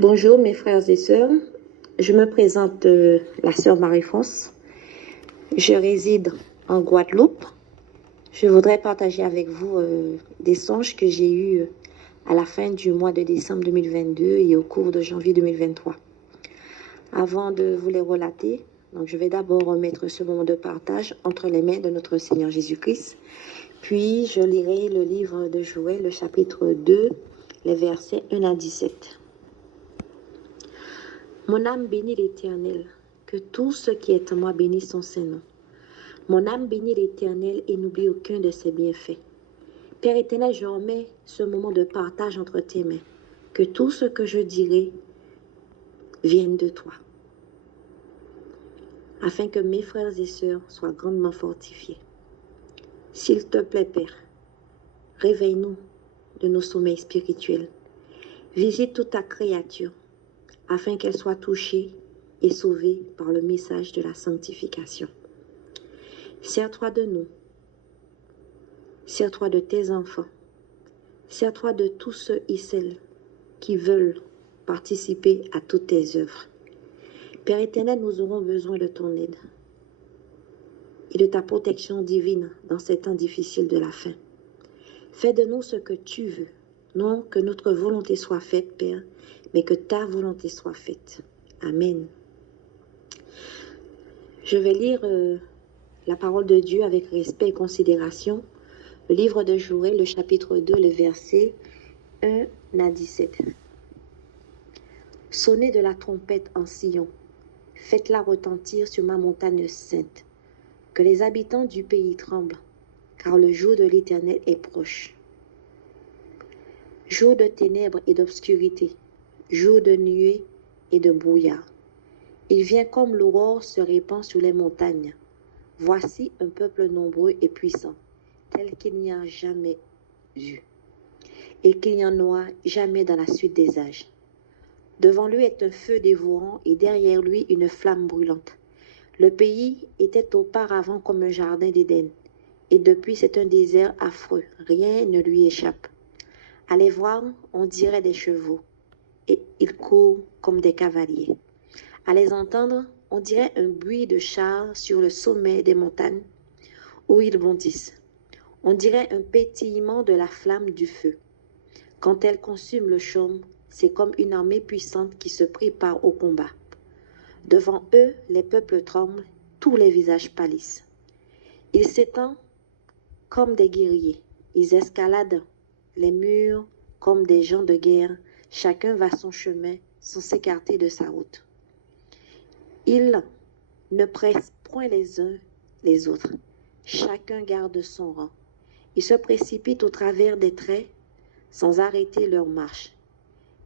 Bonjour mes frères et sœurs, je me présente la sœur Marie-France. Je réside en Guadeloupe. Je voudrais partager avec vous des songes que j'ai eus à la fin du mois de décembre 2022 et au cours de janvier 2023. Avant de vous les relater, donc je vais d'abord remettre ce moment de partage entre les mains de notre Seigneur Jésus-Christ. Puis je lirai le livre de Joël, le chapitre 2, les versets 1 à 17. Mon âme bénit l'Éternel, que tout ce qui est en moi bénisse son Saint-Nom. Mon âme bénit l'Éternel et n'oublie aucun de ses bienfaits. Père éternel, je remets ce moment de partage entre tes mains. Que tout ce que je dirai vienne de toi, afin que mes frères et sœurs soient grandement fortifiés. S'il te plaît, Père, réveille-nous de nos sommeils spirituels. Visite toute ta créature, afin qu'elle soit touchée et sauvée par le message de la sanctification. Sers-toi de nous, sers-toi de tes enfants, sers-toi de tous ceux et celles qui veulent participer à toutes tes œuvres. Père éternel, nous aurons besoin de ton aide et de ta protection divine dans ces temps difficiles de la fin. Fais de nous ce que tu veux, non que notre volonté soit faite, Père, mais que ta volonté soit faite. Amen. Je vais lire la parole de Dieu avec respect et considération. Le livre de Joël, le chapitre 2, le verset 1 à 17. Sonnez de la trompette en Sion, faites-la retentir sur ma montagne sainte. Que les habitants du pays tremblent, car le jour de l'Éternel est proche. Jour de ténèbres et d'obscurité, jour de nuée et de brouillard. Il vient comme l'aurore se répand sur les montagnes. Voici un peuple nombreux et puissant, tel qu'il n'y a jamais eu, et qu'il n'y en aura jamais dans la suite des âges. Devant lui est un feu dévorant et derrière lui une flamme brûlante. Le pays était auparavant comme un jardin d'Éden, et depuis c'est un désert affreux, rien ne lui échappe. À les voir, on dirait des chevaux, et ils courent comme des cavaliers. À les entendre, on dirait un bruit de chars sur le sommet des montagnes où ils bondissent. On dirait un pétillement de la flamme du feu. Quand elle consume le chaume, c'est comme une armée puissante qui se prépare au combat. Devant eux, les peuples tremblent, tous les visages pâlissent. Ils s'étendent comme des guerriers. Ils escaladent les murs comme des gens de guerre. Chacun va son chemin sans s'écarter de sa route. Ils ne pressent point les uns les autres. Chacun garde son rang. Ils se précipitent au travers des traits sans arrêter leur marche.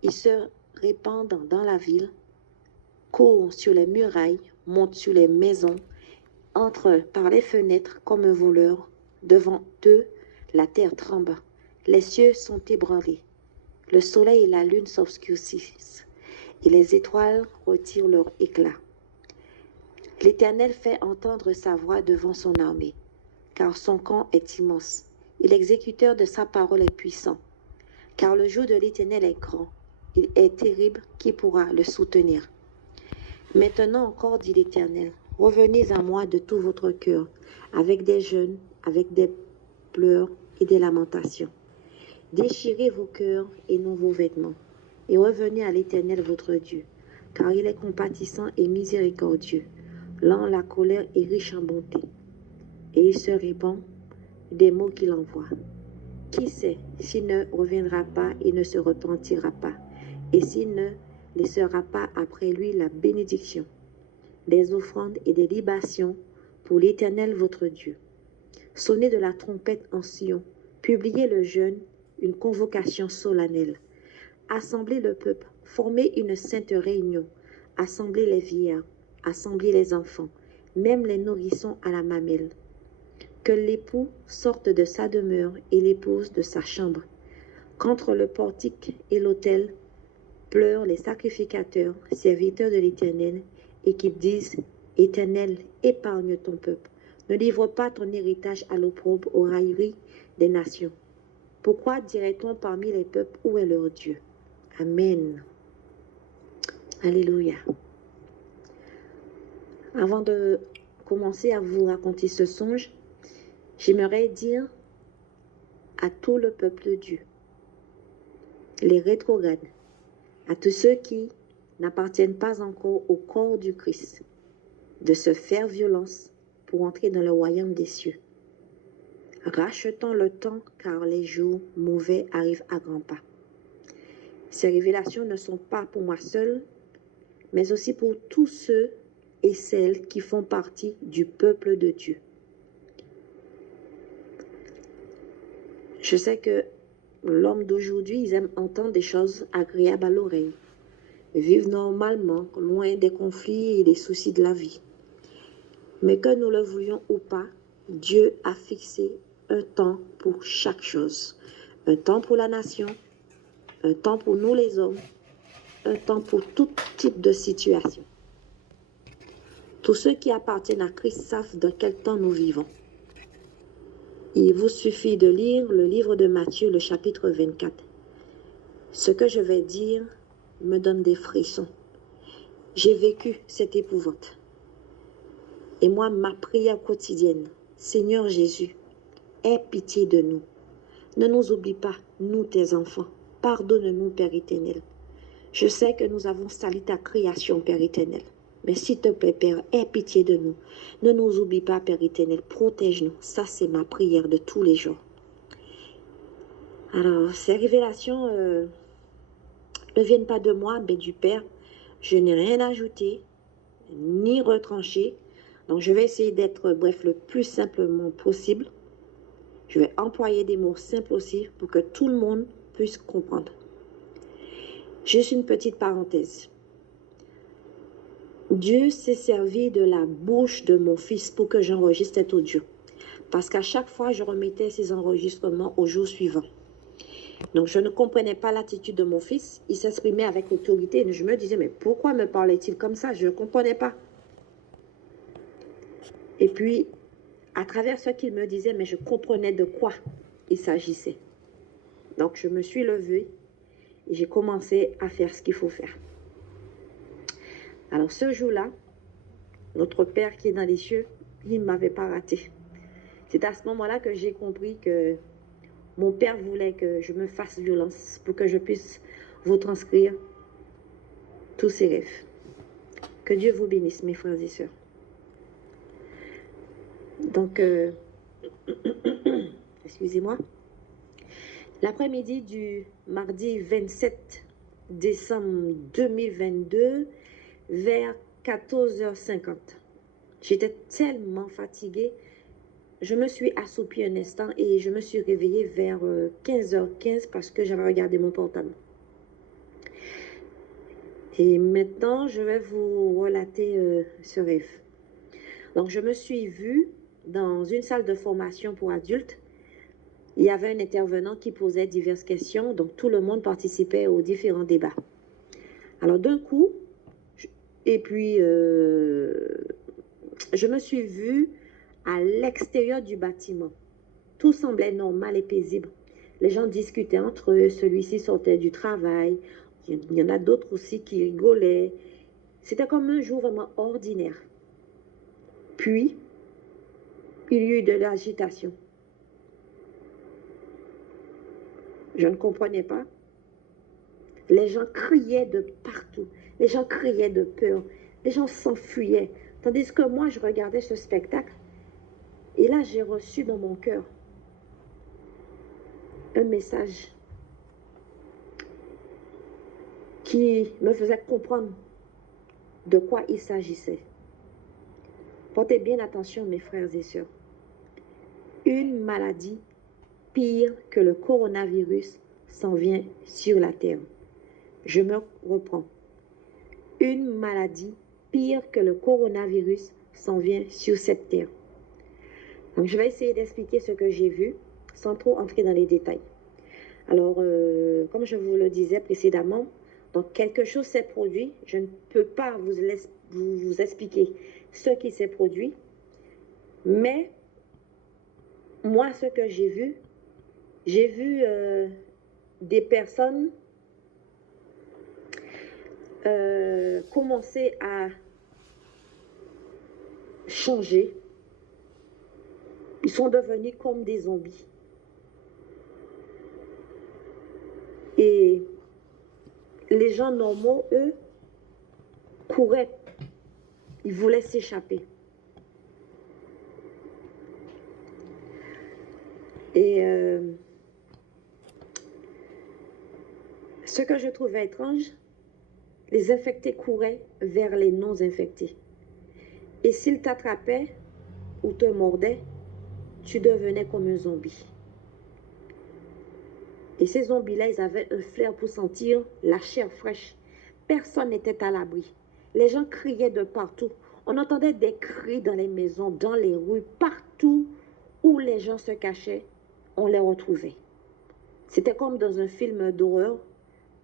Ils se répandent dans la ville, courent sur les murailles, montent sur les maisons, entrent par les fenêtres comme un voleur. Devant eux, la terre tremble. Les cieux sont ébranlés. Le soleil et la lune s'obscurcissent, et les étoiles retirent leur éclat. L'Éternel fait entendre sa voix devant son armée, car son camp est immense, et l'exécuteur de sa parole est puissant. Car le jour de l'Éternel est grand, il est terrible, qui pourra le soutenir? Maintenant encore, dit l'Éternel, revenez à moi de tout votre cœur, avec des jeûnes, avec des pleurs et des lamentations. Déchirez vos cœurs et non vos vêtements, et revenez à l'Éternel votre Dieu, car il est compatissant et miséricordieux, lent à la colère et riche en bonté. Et il se répand des mots qu'il envoie. Qui sait s'il ne reviendra pas et ne se repentira pas, et s'il ne laissera pas après lui la bénédiction, des offrandes et des libations pour l'Éternel votre Dieu. Sonnez de la trompette en Sion, publiez le jeûne, une convocation solennelle. Assemblez le peuple, formez une sainte réunion, assemblez les vieillards, assemblez les enfants, même les nourrissons à la mamelle. Que l'époux sorte de sa demeure et l'épouse de sa chambre. Qu'entre le portique et l'autel pleurent les sacrificateurs, serviteurs de l'Éternel, et qu'ils disent, Éternel, épargne ton peuple. Ne livre pas ton héritage à l'opprobre, aux railleries des nations. Pourquoi dirait-on parmi les peuples, où est leur Dieu? Amen. Alléluia. Avant de commencer à vous raconter ce songe, j'aimerais dire à tout le peuple de Dieu, les rétrogrades, à tous ceux qui n'appartiennent pas encore au corps du Christ, de se faire violence pour entrer dans le royaume des cieux. Rachetons le temps car les jours mauvais arrivent à grands pas. Ces révélations ne sont pas pour moi seul, mais aussi pour tous ceux et celles qui font partie du peuple de Dieu. Je sais que l'homme d'aujourd'hui, ils aiment entendre des choses agréables à l'oreille, vivre normalement, loin des conflits et des soucis de la vie. Mais que nous le voulions ou pas, Dieu a fixé un temps pour chaque chose. Un temps pour la nation, un temps pour nous les hommes, un temps pour tout type de situation. Tous ceux qui appartiennent à Christ savent dans quel temps nous vivons. Il vous suffit de lire le livre de Matthieu, le chapitre 24. Ce que je vais dire me donne des frissons. J'ai vécu cette épouvante. Et moi, ma prière quotidienne, Seigneur Jésus, aie pitié de nous. Ne nous oublie pas, nous tes enfants. Pardonne-nous, Père éternel. Je sais que nous avons sali ta création, Père éternel. Mais s'il te plaît, Père, aie pitié de nous. Ne nous oublie pas, Père éternel. Protège-nous. Ça, c'est ma prière de tous les jours. Alors, ces révélations ne viennent pas de moi, mais du Père. Je n'ai rien ajouté, ni retranché. Donc, je vais essayer d'être, bref, le plus simplement possible. Je vais employer des mots simples aussi pour que tout le monde puisse comprendre. Juste une petite parenthèse. Dieu s'est servi de la bouche de mon fils pour que j'enregistre cet audio. Parce qu'à chaque fois, je remettais ces enregistrements au jour suivant. Donc, je ne comprenais pas l'attitude de mon fils. Il s'exprimait avec autorité. Et je me disais, mais pourquoi me parlait-il comme ça? Je ne comprenais pas. Et puis, à travers ce qu'il me disait, mais je comprenais de quoi il s'agissait. Donc, je me suis levée et j'ai commencé à faire ce qu'il faut faire. Alors, ce jour-là, notre Père qui est dans les cieux, il ne m'avait pas raté. C'est à ce moment-là que j'ai compris que mon Père voulait que je me fasse violence pour que je puisse vous transcrire tous ses rêves. Que Dieu vous bénisse, mes frères et sœurs. Donc, excusez-moi. L'après-midi du mardi 27 décembre 2022, vers 14h50, j'étais tellement fatiguée. Je me suis assoupie un instant et je me suis réveillée vers 15h15 parce que j'avais regardé mon portable. Et maintenant, je vais vous relater ce rêve. Donc, je me suis vue dans une salle de formation pour adultes. Il y avait un intervenant qui posait diverses questions, donc tout le monde participait aux différents débats. Alors, d'un coup, je me suis vue à l'extérieur du bâtiment. Tout semblait normal et paisible. Les gens discutaient entre eux, celui-ci sortait du travail, il y en a d'autres aussi qui rigolaient. C'était comme un jour vraiment ordinaire. Puis, il y eut de l'agitation. Je ne comprenais pas. Les gens criaient de partout. Les gens criaient de peur. Les gens s'enfuyaient. Tandis que moi, je regardais ce spectacle. Et là, j'ai reçu dans mon cœur un message qui me faisait comprendre de quoi il s'agissait. Portez bien attention, mes frères et sœurs. Une maladie pire que le coronavirus s'en vient sur la terre. Je me reprends. Une maladie pire que le coronavirus s'en vient sur cette terre. Donc, je vais essayer d'expliquer ce que j'ai vu sans trop entrer dans les détails. Alors, comme je vous le disais précédemment, donc quelque chose s'est produit. Je ne peux pas vous expliquer ce qui s'est produit, mais moi, ce que j'ai vu des personnes commencé à changer. Ils sont devenus comme des zombies. Et les gens normaux, eux, couraient. Ils voulaient s'échapper. Et ce que je trouvais étrange, les infectés couraient vers les non-infectés. Et s'ils t'attrapaient ou te mordaient, tu devenais comme un zombie. Et ces zombies-là, ils avaient un flair pour sentir la chair fraîche. Personne n'était à l'abri. Les gens criaient de partout. On entendait des cris dans les maisons, dans les rues, partout où les gens se cachaient, on les retrouvait. C'était comme dans un film d'horreur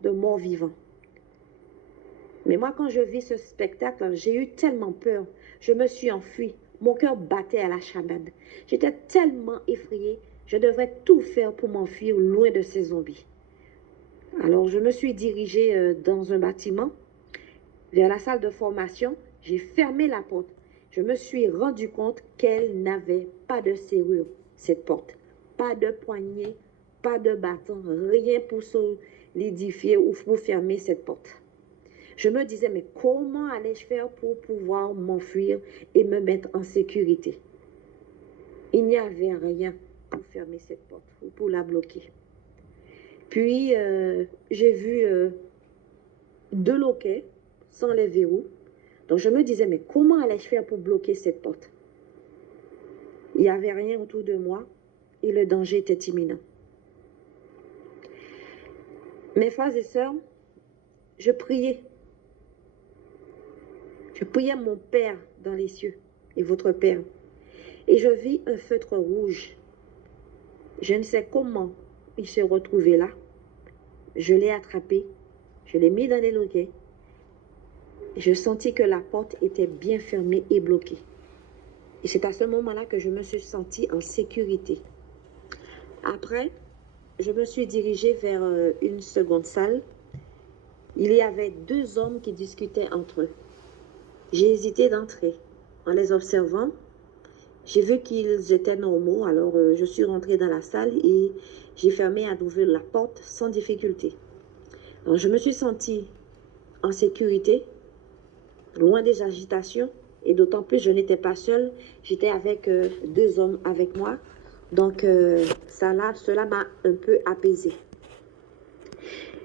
de morts vivants. Mais moi, quand je vis ce spectacle, j'ai eu tellement peur. Je me suis enfuie. Mon cœur battait à la chamade. J'étais tellement effrayée. Je devrais tout faire pour m'enfuir loin de ces zombies. Alors, je me suis dirigée dans un bâtiment, vers la salle de formation. J'ai fermé la porte. Je me suis rendu compte qu'elle n'avait pas de serrure, cette porte. Pas de poignée, pas de bâton, rien pour solidifier ou pour fermer cette porte. Je me disais, mais comment allais-je faire pour pouvoir m'enfuir et me mettre en sécurité? Il n'y avait rien pour fermer cette porte ou pour la bloquer. Puis, j'ai vu 2 loquets sans les verrous. Donc, je me disais, mais comment allais-je faire pour bloquer cette porte? Il n'y avait rien autour de moi et le danger était imminent. Mes frères et sœurs, je priais. Je priais mon Père dans les cieux et votre Père. Et je vis un feutre rouge. Je ne sais comment il s'est retrouvé là. Je l'ai attrapé. Je l'ai mis dans les loquets. Je sentis que la porte était bien fermée et bloquée. Et c'est à ce moment-là que je me suis sentie en sécurité. Après, je me suis dirigée vers une seconde salle. Il y avait 2 hommes qui discutaient entre eux. J'ai hésité d'entrer. En les observant, j'ai vu qu'ils étaient normaux, alors je suis rentrée dans la salle et j'ai fermé à d'ouvrir la porte sans difficulté. Alors, je me suis sentie en sécurité, loin des agitations, et d'autant plus je n'étais pas seule, j'étais avec 2 hommes avec moi, donc cela m'a un peu apaisée.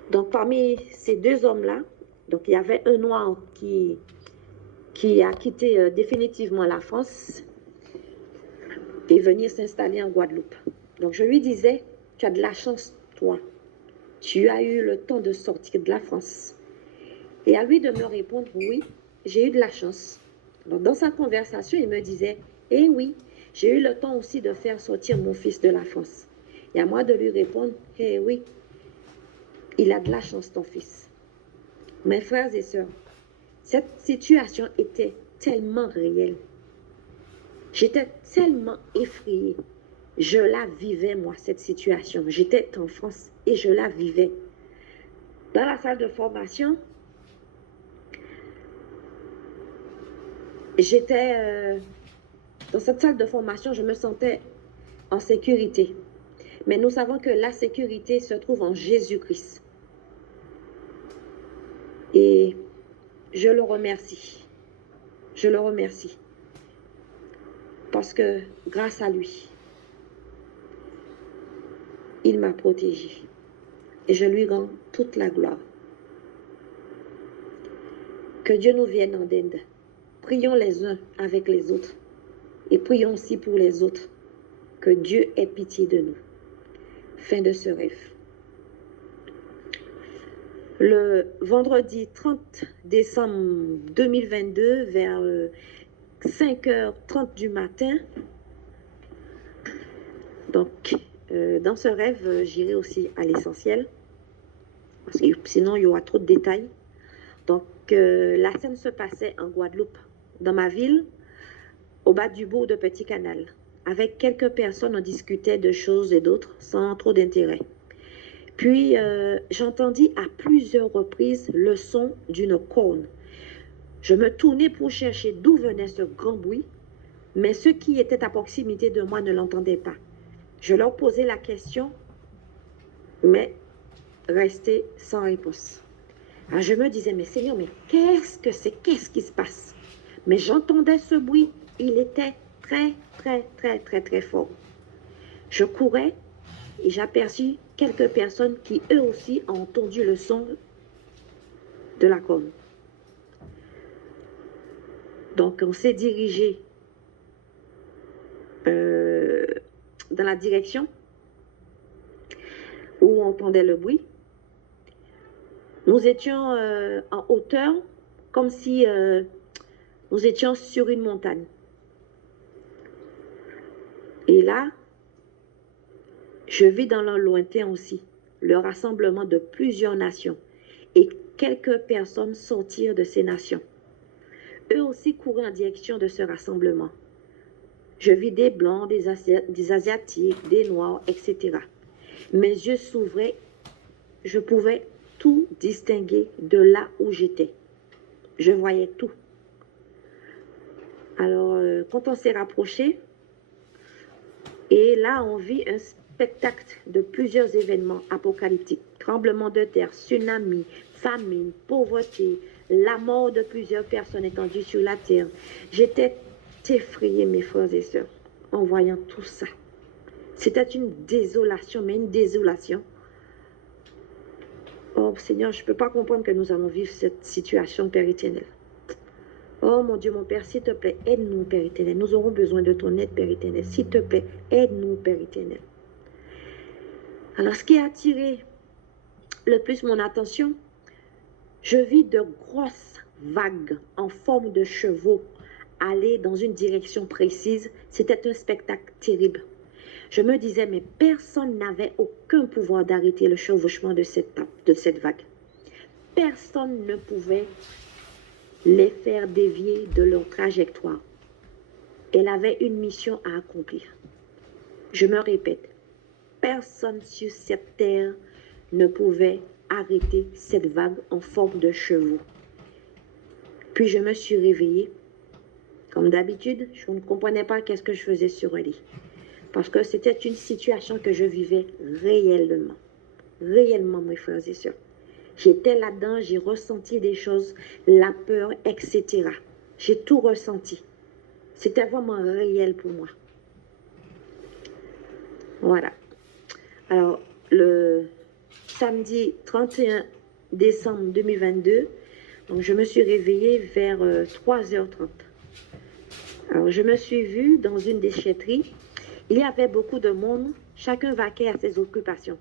Donc parmi ces 2 hommes-là, donc il y avait un noir qui a quitté définitivement la France et venir s'installer en Guadeloupe. Donc je lui disais, tu as de la chance, toi. Tu as eu le temps de sortir de la France. Et à lui de me répondre, oui, j'ai eu de la chance. Alors dans sa conversation, il me disait, eh oui, j'ai eu le temps aussi de faire sortir mon fils de la France. Et à moi de lui répondre, eh oui, il a de la chance, ton fils. Mes frères et sœurs, cette situation était tellement réelle. J'étais tellement effrayée. Je la vivais, moi, cette situation. J'étais en France et je la vivais. Dans la salle de formation, dans cette salle de formation, je me sentais en sécurité. Mais nous savons que la sécurité se trouve en Jésus-Christ. Et je le remercie. Je le remercie. Parce que grâce à lui, il m'a protégée. Et je lui rends toute la gloire. Que Dieu nous vienne en aide. Prions les uns avec les autres. Et prions aussi pour les autres. Que Dieu ait pitié de nous. Fin de ce rêve. Le vendredi 30 décembre 2022, vers 5h30 du matin, donc dans ce rêve, j'irai aussi à l'essentiel, parce que sinon il y aura trop de détails. Donc la scène se passait en Guadeloupe, dans ma ville, au bas du bourg de Petit Canal. Avec quelques personnes, on discutait de choses et d'autres, sans trop d'intérêt. Puis, j'entendis à plusieurs reprises le son d'une corne. Je me tournai pour chercher d'où venait ce grand bruit, mais ceux qui étaient à proximité de moi ne l'entendaient pas. Je leur posai la question, mais restais sans réponse. Alors je me disais, mais Seigneur, mais qu'est-ce que c'est? Qu'est-ce qui se passe? Mais j'entendais ce bruit, il était très, très, très, très, très fort. Je courais et j'aperçus quelques personnes qui, eux aussi, ont entendu le son de la corne. Donc, on s'est dirigé dans la direction où on entendait le bruit. Nous étions en hauteur, comme si nous étions sur une montagne. Et là, je vis dans le lointain aussi le rassemblement de plusieurs nations et quelques personnes sortirent de ces nations. Eux aussi couraient en direction de ce rassemblement. Je vis des blancs, des asiatiques, des noirs, etc. Mes yeux s'ouvraient, je pouvais tout distinguer de là où j'étais. Je voyais tout. Alors, quand on s'est rapproché, et là, on vit un spectacle de plusieurs événements apocalyptiques. Tremblements de terre, tsunami, famine, pauvreté, la mort de plusieurs personnes étendues sur la terre. J'étais effrayée, mes frères et sœurs, en voyant tout ça. C'était une désolation, mais une désolation. Oh Seigneur, je ne peux pas comprendre que nous allons vivre cette situation, Père éternel. Oh mon Dieu, mon Père, s'il te plaît, aide-nous, Père éternel. Nous aurons besoin de ton aide, Père éternel. S'il te plaît, aide-nous, Père éternel. Alors, ce qui a attiré le plus mon attention, je vis de grosses vagues en forme de chevaux aller dans une direction précise. C'était un spectacle terrible. Je me disais, mais personne n'avait aucun pouvoir d'arrêter le chevauchement de cette vague. Personne ne pouvait les faire dévier de leur trajectoire. Elle avait une mission à accomplir. Je me répète, personne sur cette terre ne pouvait arrêter cette vague en forme de chevaux. Puis je me suis réveillée. Comme d'habitude, je ne comprenais pas qu'est-ce que je faisais sur un lit. Parce que c'était une situation que je vivais réellement. Réellement, mes frères et sœurs. J'étais là-dedans, j'ai ressenti des choses, la peur, etc. J'ai tout ressenti. C'était vraiment réel pour moi. Voilà. Alors, le samedi 31 décembre 2022, donc je me suis réveillée vers 3h30. Alors, je me suis vue dans une déchetterie. Il y avait beaucoup de monde, chacun vaquait à ses occupations.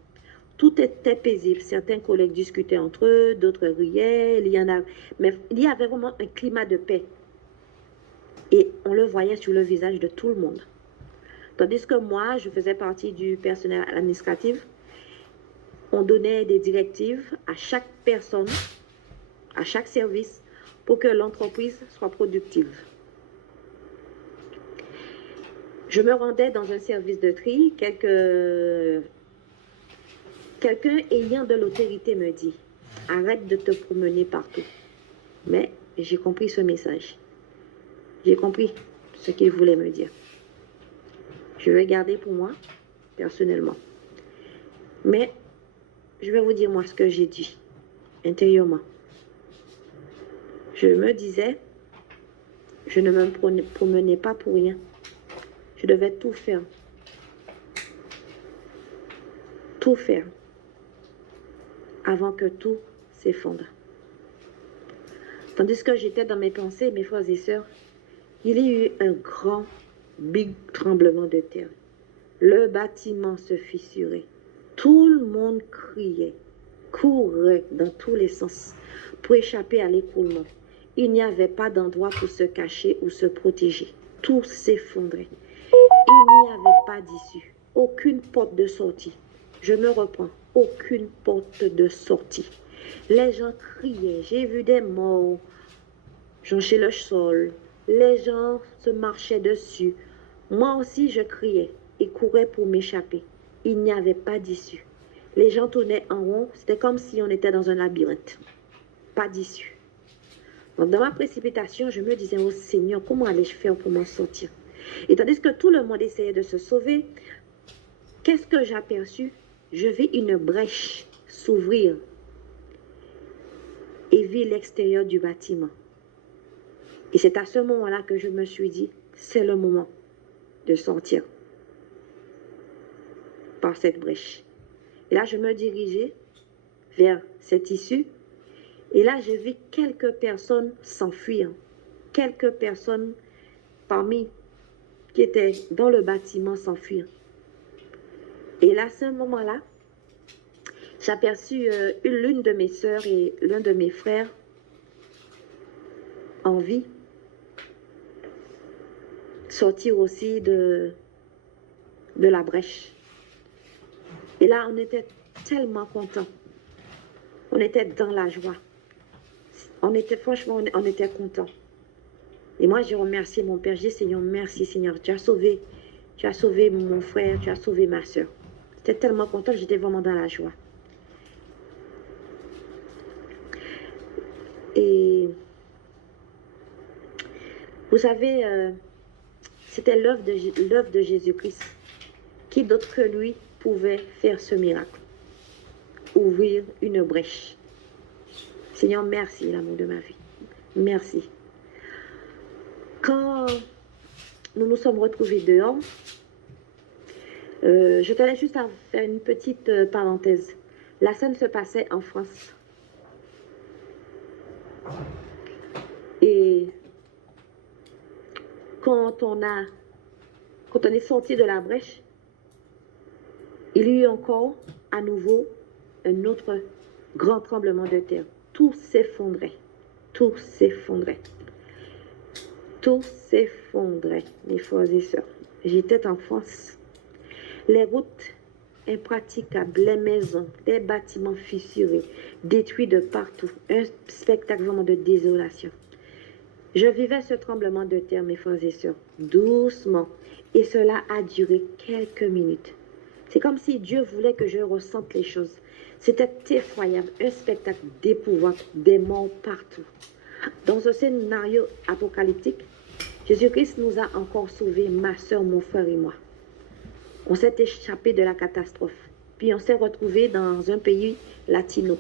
Tout était paisible. Certains collègues discutaient entre eux, d'autres riaient. Mais il y avait vraiment un climat de paix. Et on le voyait sur le visage de tout le monde. Tandis que moi, je faisais partie du personnel administratif. On donnait des directives à chaque personne, à chaque service, pour que l'entreprise soit productive. Je me rendais dans un service de tri, quelqu'un ayant de l'autorité me dit, arrête de te promener partout. Mais j'ai compris ce message. J'ai compris ce qu'il voulait me dire. Je vais garder pour moi, personnellement. Mais je vais vous dire moi ce que j'ai dit, intérieurement. Je me disais, je ne me promenais pas pour rien. Je devais tout faire. Tout faire. Avant que tout s'effondre. Tandis que j'étais dans mes pensées, mes frères et sœurs, il y a eu un grand, big tremblement de terre. Le bâtiment se fissurait. Tout le monde criait, courait dans tous les sens pour échapper à l'écroulement. Il n'y avait pas d'endroit pour se cacher ou se protéger. Tout s'effondrait. Il n'y avait pas d'issue, aucune porte de sortie. Je me reprends, aucune porte de sortie. Les gens criaient, j'ai vu des morts joncher le sol. Les gens se marchaient dessus. Moi aussi, je criais et courais pour m'échapper. Il n'y avait pas d'issue. Les gens tournaient en rond. C'était comme si on était dans un labyrinthe. Pas d'issue. Donc, dans ma précipitation, je me disais, oh Seigneur, comment allais-je faire pour m'en sortir? Et tandis que tout le monde essayait de se sauver, qu'est-ce que j'ai aperçu? Je vis une brèche s'ouvrir et vis l'extérieur du bâtiment. Et c'est à ce moment-là que je me suis dit, c'est le moment de sortir par cette brèche. Et là, je me dirigeais vers cette issue. Et là, j'ai vu quelques personnes s'enfuir. Quelques personnes parmi qui étaient dans le bâtiment s'enfuir. Et là, à ce moment-là, j'ai aperçu l'une de mes sœurs et l'un de mes frères en vie sortir aussi de la brèche. Et là, on était tellement contents. On était dans la joie. Franchement, on était contents. Et moi, j'ai remercié mon Père. J'ai dit, Seigneur, merci Seigneur. Tu as sauvé mon frère, tu as sauvé ma soeur. J'étais tellement contente, j'étais vraiment dans la joie. Et vous savez, c'était l'œuvre de Jésus-Christ. Qui d'autre que lui pouvait faire ce miracle? Ouvrir une brèche. Seigneur, merci, l'amour de ma vie. Merci. Quand nous nous sommes retrouvés dehors, je tenais juste à faire une petite parenthèse. La scène se passait en France. Et quand on est sorti de la brèche, il y a eu encore à nouveau un autre grand tremblement de terre. Tout s'effondrait. Tout s'effondrait. Tout s'effondrait, mes frères et sœurs. J'étais en France. Les routes impraticables, les maisons, les bâtiments fissurés, détruits de partout. Un spectacle vraiment de désolation. Je vivais ce tremblement de terre, mes frères et sœurs, doucement. Et cela a duré quelques minutes. C'est comme si Dieu voulait que je ressente les choses. C'était effroyable, un spectacle d'épouvante, des morts partout. Dans ce scénario apocalyptique, Jésus-Christ nous a encore sauvés, ma soeur, mon frère et moi. On s'est échappé de la catastrophe. Puis on s'est retrouvés dans un pays latino.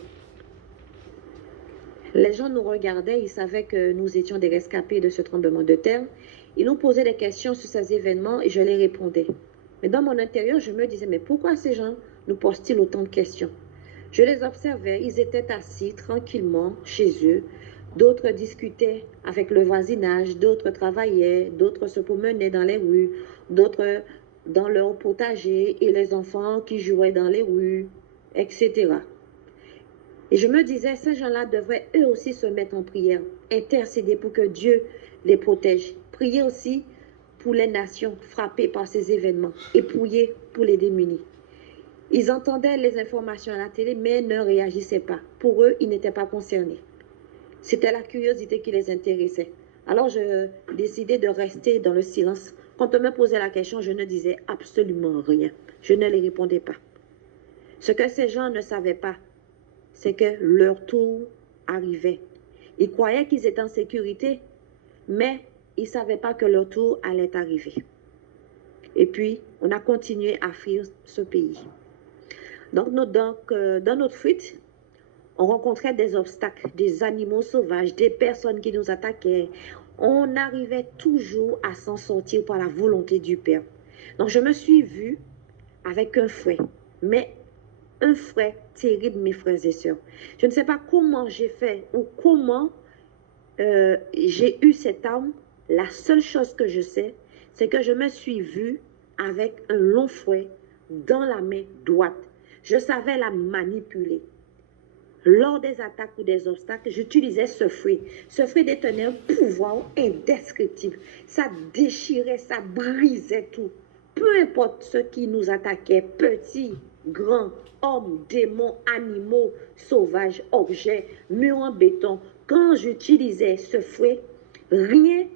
Les gens nous regardaient, ils savaient que nous étions des rescapés de ce tremblement de terre. Ils nous posaient des questions sur ces événements et je les répondais. Mais dans mon intérieur, je me disais, mais pourquoi ces gens nous posent-ils autant de questions? Je les observais, ils étaient assis tranquillement chez eux. D'autres discutaient avec le voisinage, d'autres travaillaient, d'autres se promenaient dans les rues, d'autres dans leur potager et les enfants qui jouaient dans les rues, etc. Et je me disais, ces gens-là devraient eux aussi se mettre en prière, intercéder pour que Dieu les protège, prier aussi pour les nations frappées par ces événements et prier pour les démunis. Ils entendaient les informations à la télé, mais ne réagissaient pas. Pour eux, ils n'étaient pas concernés. C'était la curiosité qui les intéressait. Alors, je décidai de rester dans le silence. Quand on me posait la question, je ne disais absolument rien. Je ne les répondais pas. Ce que ces gens ne savaient pas, c'est que leur tour arrivait. Ils croyaient qu'ils étaient en sécurité, mais ils ne savaient pas que leur tour allait arriver. Et puis, on a continué à fuir ce pays. Donc, dans notre fuite, on rencontrait des obstacles, des animaux sauvages, des personnes qui nous attaquaient. On arrivait toujours à s'en sortir par la volonté du Père. Donc, je me suis vue avec un fouet, mais un fouet terrible, mes frères et sœurs. Je ne sais pas comment j'ai fait ou comment j'ai eu cette arme. La seule chose que je sais, c'est que je me suis vue avec un long fouet dans la main droite. Je savais la manipuler. Lors des attaques ou des obstacles, j'utilisais ce fouet. Ce fouet détenait un pouvoir indescriptible. Ça déchirait, ça brisait tout. Peu importe ce qui nous attaquait, petits, grands, hommes, démons, animaux, sauvages, objets, murs en béton. Quand j'utilisais ce fouet, rien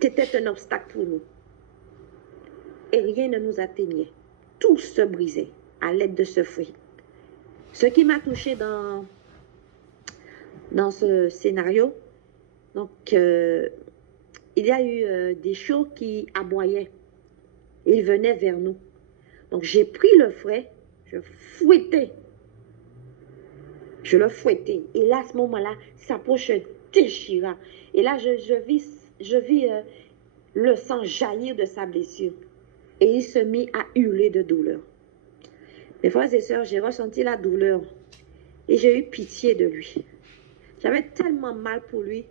n'était un obstacle pour nous. Et rien ne nous atteignait. Tout se brisait. à l'aide de ce fruit. Ce qui m'a touché dans ce scénario, donc il y a eu des chiots qui aboyaient. Ils venaient vers nous. Donc j'ai pris le fouet, je le fouettais. Et là, à ce moment-là, sa peau se déchira. Et là, je vis le sang jaillir de sa blessure. Et il se mit à hurler de douleur. Mes frères et sœurs, j'ai ressenti la douleur. Et j'ai eu pitié de lui. J'avais tellement mal pour lui.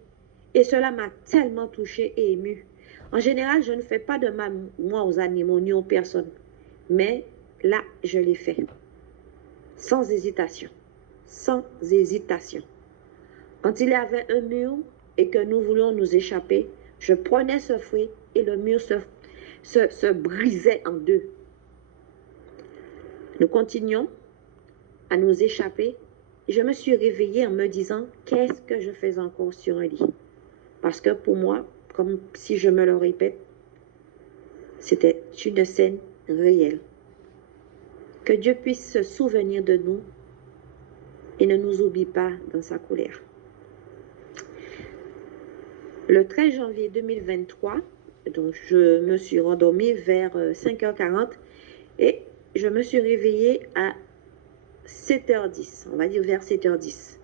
Et cela m'a tellement touchée et émue. En général, je ne fais pas de mal, moi, aux animaux ni aux personnes. Mais là, je l'ai fait. Sans hésitation. Sans hésitation. Quand il y avait un mur et que nous voulions nous échapper, je prenais ce fruit et le mur se brisait en deux. Nous continuons à nous échapper et je me suis réveillée en me disant qu'est-ce que je fais encore sur un lit? Parce que pour moi, comme si je me le répète, c'était une scène réelle. Que Dieu puisse se souvenir de nous et ne nous oublie pas dans sa colère. Le 13 janvier 2023, donc je me suis rendormie vers 5h40 et je me suis réveillée à 7h10, on va dire vers 7h10.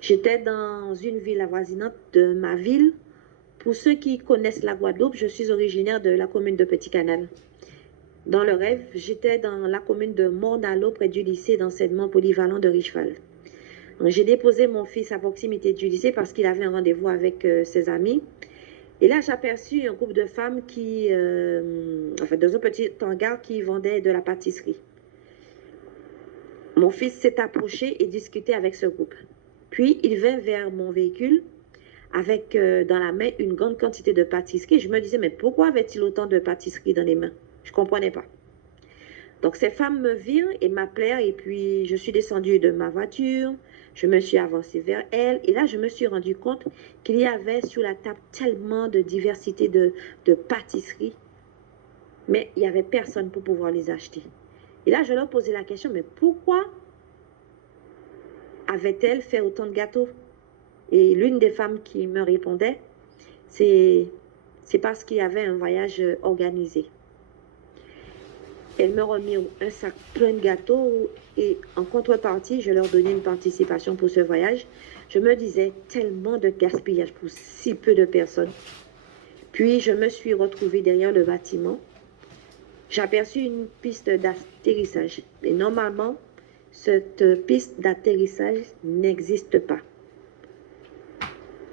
J'étais dans une ville avoisinante de ma ville. Pour ceux qui connaissent la Guadeloupe, je suis originaire de la commune de Petit-Canal. Dans le rêve, j'étais dans la commune de Morne-à-l'Eau, près du lycée d'enseignement polyvalent de Richval. J'ai déposé mon fils à proximité du lycée parce qu'il avait un rendez-vous avec ses amis. Et là, j'ai aperçu un groupe de femmes qui, dans un petit hangar qui vendait de la pâtisserie. Mon fils s'est approché et discuté avec ce groupe. Puis, il vint vers mon véhicule avec dans la main une grande quantité de pâtisserie. Je me disais, mais pourquoi avait-il autant de pâtisserie dans les mains? Je ne comprenais pas. Donc, ces femmes me virent et m'appelèrent et puis je suis descendue de ma voiture. Je me suis avancée vers elles et là, je me suis rendu compte qu'il y avait sur la table tellement de diversité de pâtisseries, mais il n'y avait personne pour pouvoir les acheter. Et là, je leur posais la question, mais pourquoi avait-elle fait autant de gâteaux? Et l'une des femmes qui me répondait, c'est parce qu'il y avait un voyage organisé. Elle me remirent un sac plein de gâteaux et en contrepartie, je leur donnais une participation pour ce voyage. Je me disais tellement de gaspillage pour si peu de personnes. Puis je me suis retrouvée derrière le bâtiment. J'aperçus une piste d'atterrissage. Et normalement, cette piste d'atterrissage n'existe pas.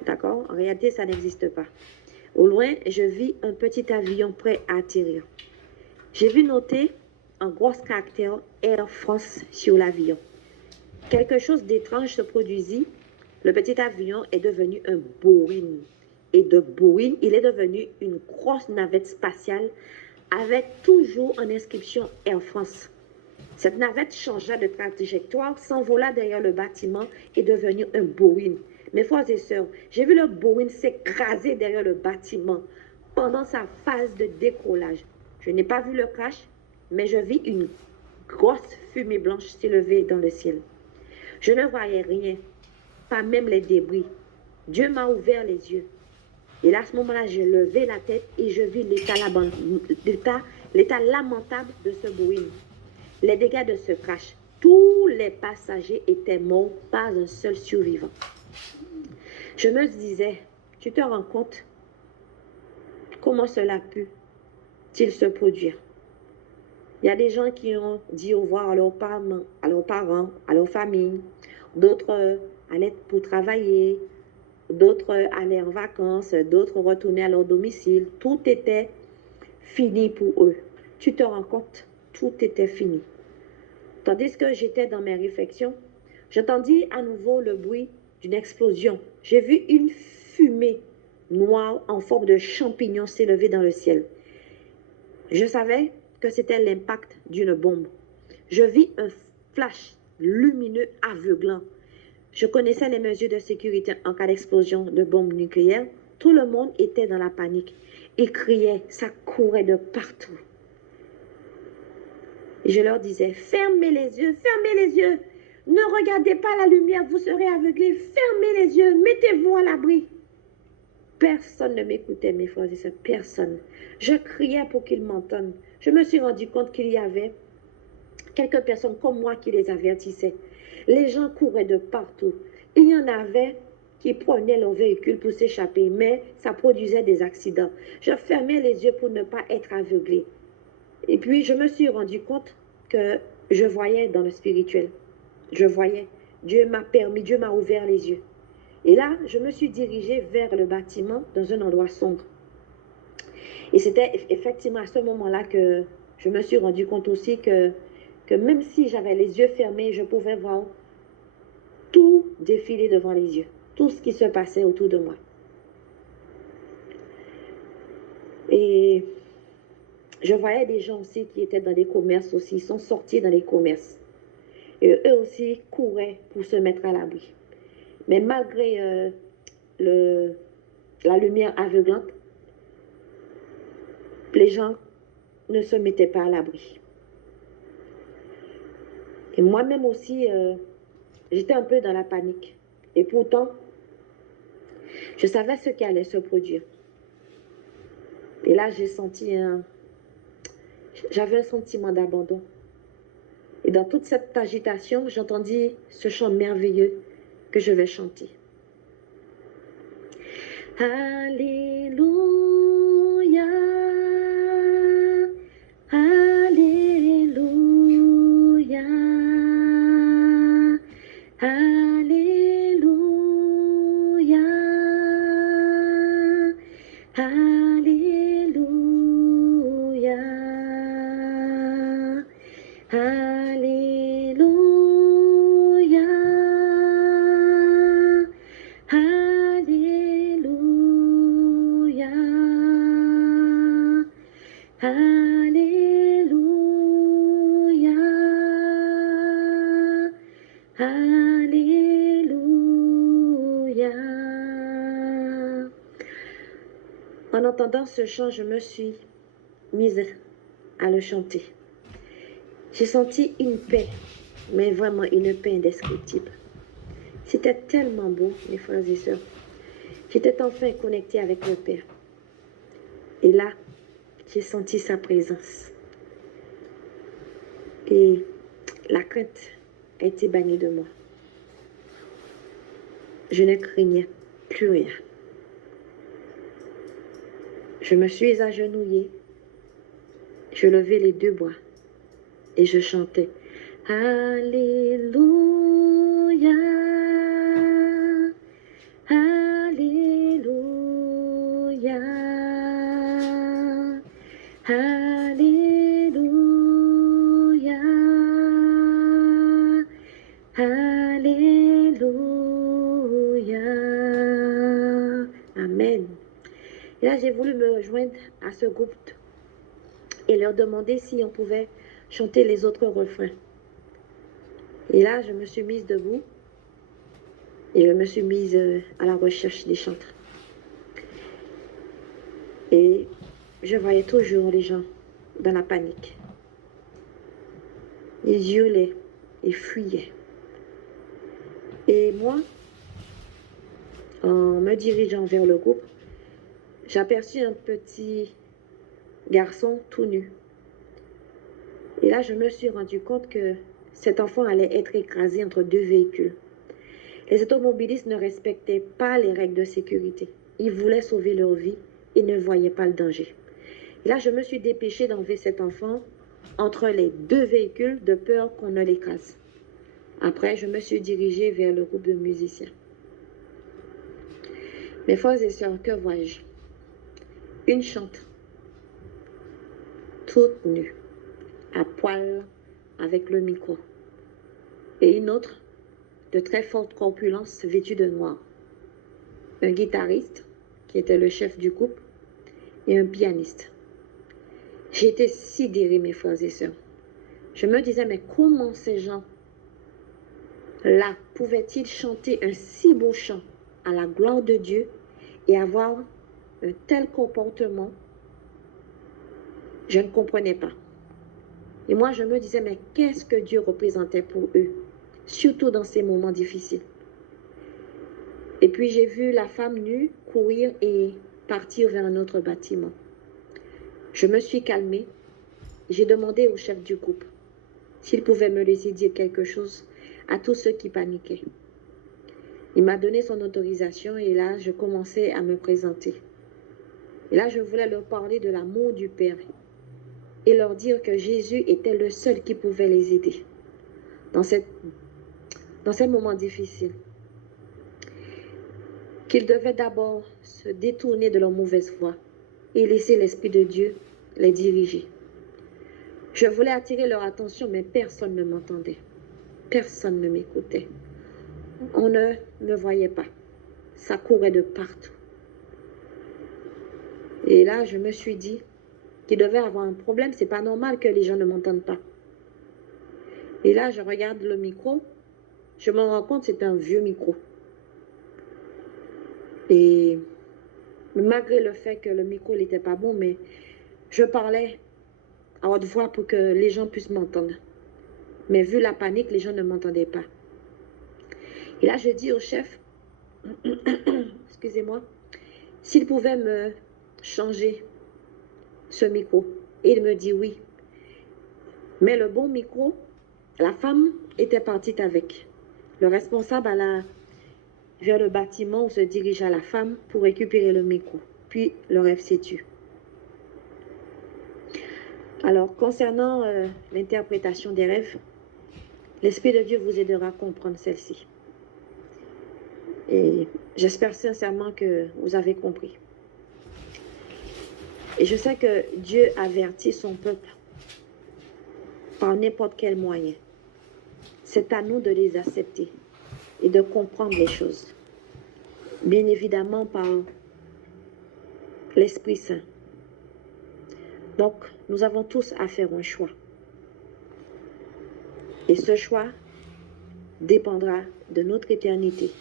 D'accord? En réalité, ça n'existe pas. Au loin, je vis un petit avion prêt à atterrir. J'ai vu noter en gros caractère Air France sur l'avion. Quelque chose d'étrange se produisit. Le petit avion est devenu un Boeing. Et de Boeing, il est devenu une grosse navette spatiale avec toujours en inscription Air France. Cette navette changea de trajectoire, s'envola derrière le bâtiment et devenu un Boeing. Mes frères et sœurs, j'ai vu le Boeing s'écraser derrière le bâtiment pendant sa phase de décollage. Je n'ai pas vu le crash, mais je vis une grosse fumée blanche s'élever dans le ciel. Je ne voyais rien, pas même les débris. Dieu m'a ouvert les yeux. Et là, à ce moment-là, j'ai levé la tête et je vis l'état lamentable de ce Boeing. Les dégâts de ce crash. Tous les passagers étaient morts, pas un seul survivant. Je me disais, tu te rends compte comment cela peut-il se produire? Il y a des gens qui ont dit au revoir à leurs parents, à leur famille. D'autres allaient pour travailler. D'autres allaient en vacances. D'autres retournaient à leur domicile. Tout était fini pour eux. Tu te rends compte? Tout était fini. Tandis que j'étais dans mes réflexions, j'entendis à nouveau le bruit d'une explosion. J'ai vu une fumée noire en forme de champignon s'élever dans le ciel. Je savais que c'était l'impact d'une bombe. Je vis un flash lumineux aveuglant. Je connaissais les mesures de sécurité en cas d'explosion de bombe nucléaire. Tout le monde était dans la panique. Ils criaient, ça courait de partout. Et je leur disais, fermez les yeux, fermez les yeux. Ne regardez pas la lumière, vous serez aveuglés. Fermez les yeux, mettez-vous à l'abri. Personne ne m'écoutait, mes frères et sœurs, personne. Je criais pour qu'ils m'entendent. Je me suis rendu compte qu'il y avait quelques personnes comme moi qui les avertissaient. Les gens couraient de partout. Il y en avait qui prenaient leur véhicule pour s'échapper, mais ça produisait des accidents. Je fermais les yeux pour ne pas être aveuglée. Et puis, je me suis rendu compte que je voyais dans le spirituel. Je voyais. Dieu m'a permis, Dieu m'a ouvert les yeux. Et là, je me suis dirigée vers le bâtiment dans un endroit sombre. Et c'était effectivement à ce moment-là que je me suis rendu compte aussi que même si j'avais les yeux fermés, je pouvais voir tout défiler devant les yeux, tout ce qui se passait autour de moi. Et je voyais des gens aussi qui étaient dans des commerces aussi, ils sont sortis dans les commerces. Et eux aussi couraient pour se mettre à l'abri. Mais malgré la lumière aveuglante, les gens ne se mettaient pas à l'abri. Et moi-même aussi, j'étais un peu dans la panique. Et pourtant, je savais ce qui allait se produire. Et là, j'avais un sentiment d'abandon. Et dans toute cette agitation, j'entendis ce chant merveilleux que je vais chanter. Alléluia, Alléluia, Alléluia, Alléluia, Alléluia, Alléluia, Alléluia, Alléluia. En entendant ce chant, je me suis mise à le chanter. J'ai senti une paix, mais vraiment une paix indescriptible. C'était tellement beau, mes frères et sœurs. J'étais enfin connectée avec le Père. Et là, j'ai senti sa présence. Et la crainte a été bannie de moi. Je ne craignais plus rien. Je me suis agenouillée. Je levais les deux bras et je chantais Alléluia, Alléluia, Alléluia, Alléluia. Amen. Et là, j'ai voulu me rejoindre à ce groupe et leur demander si on pouvait chanter les autres refrains. Et là, je me suis mise debout et je me suis mise à la recherche des chanteurs. Et je voyais toujours les gens dans la panique. Ils hurlaient, ils fuyaient. Et moi, en me dirigeant vers le groupe, j'aperçus un petit garçon tout nu. Et là, je me suis rendu compte que cet enfant allait être écrasé entre deux véhicules. Les automobilistes ne respectaient pas les règles de sécurité. Ils voulaient sauver leur vie et ne voyaient pas le danger. Et là, je me suis dépêchée d'enlever cet enfant entre les deux véhicules de peur qu'on ne l'écrase. Après, je me suis dirigée vers le groupe de musiciens. Mes frères et sœurs, que vois-je? Une chante, toute nue, à poil, avec le micro. Et une autre, de très forte corpulence, vêtue de noir. Un guitariste, qui était le chef du groupe, et un pianiste. J'étais sidérée, mes frères et sœurs. Je me disais, mais comment ces gens-là pouvaient-ils chanter un si beau chant à la gloire de Dieu et avoir un tel comportement? Je ne comprenais pas. Et moi, je me disais, mais qu'est-ce que Dieu représentait pour eux, surtout dans ces moments difficiles. Et puis, j'ai vu la femme nue courir et partir vers un autre bâtiment. Je me suis calmée. J'ai demandé au chef du groupe s'il pouvait me laisser dire quelque chose à tous ceux qui paniquaient. Il m'a donné son autorisation et là, je commençais à me présenter. Et là, je voulais leur parler de l'amour du Père et leur dire que Jésus était le seul qui pouvait les aider dans ces moments difficiles. Qu'ils devaient d'abord se détourner de leur mauvaise voie et laisser l'Esprit de Dieu les diriger. Je voulais attirer leur attention, mais personne ne m'entendait. Personne ne m'écoutait. On ne me voyait pas. Ça courait de partout. Et là, je me suis dit qu'il devait avoir un problème. C'est pas normal que les gens ne m'entendent pas. Et là, je regarde le micro. Je me rends compte que c'est un vieux micro. Et malgré le fait que le micro n'était pas bon, mais je parlais à haute voix pour que les gens puissent m'entendre. Mais vu la panique, les gens ne m'entendaient pas. Et là, je dis au chef, excusez-moi, s'il pouvait me changer ce micro. Et il me dit oui. Mais le bon micro, la femme était partie avec. Le responsable alla vers le bâtiment où se dirigea la femme pour récupérer le micro. Puis le rêve s'est tu. Alors, concernant l'interprétation des rêves, l'Esprit de Dieu vous aidera à comprendre celle-ci. Et j'espère sincèrement que vous avez compris. Et je sais que Dieu avertit son peuple par n'importe quel moyen. C'est à nous de les accepter et de comprendre les choses. Bien évidemment par l'Esprit Saint. Donc, nous avons tous à faire un choix. Et ce choix dépendra de notre éternité.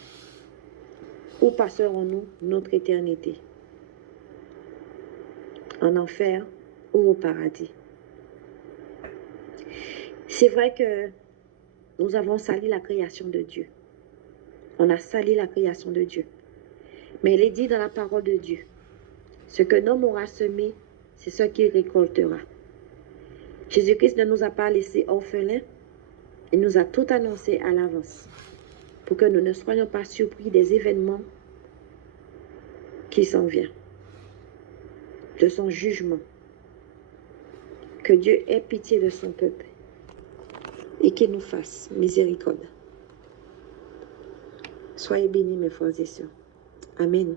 Où passerons-nous notre éternité? En enfer ou au paradis? C'est vrai que nous avons sali la création de Dieu. On a sali la création de Dieu. Mais il est dit dans la parole de Dieu, ce que l'homme aura semé, c'est ce qu'il récoltera. Jésus-Christ ne nous a pas laissés orphelins, il nous a tout annoncé à l'avance, pour que nous ne soyons pas surpris des événements qui s'en viennent, de son jugement. Que Dieu ait pitié de son peuple et qu'il nous fasse miséricorde. Soyez bénis, mes frères et sœurs. Amen.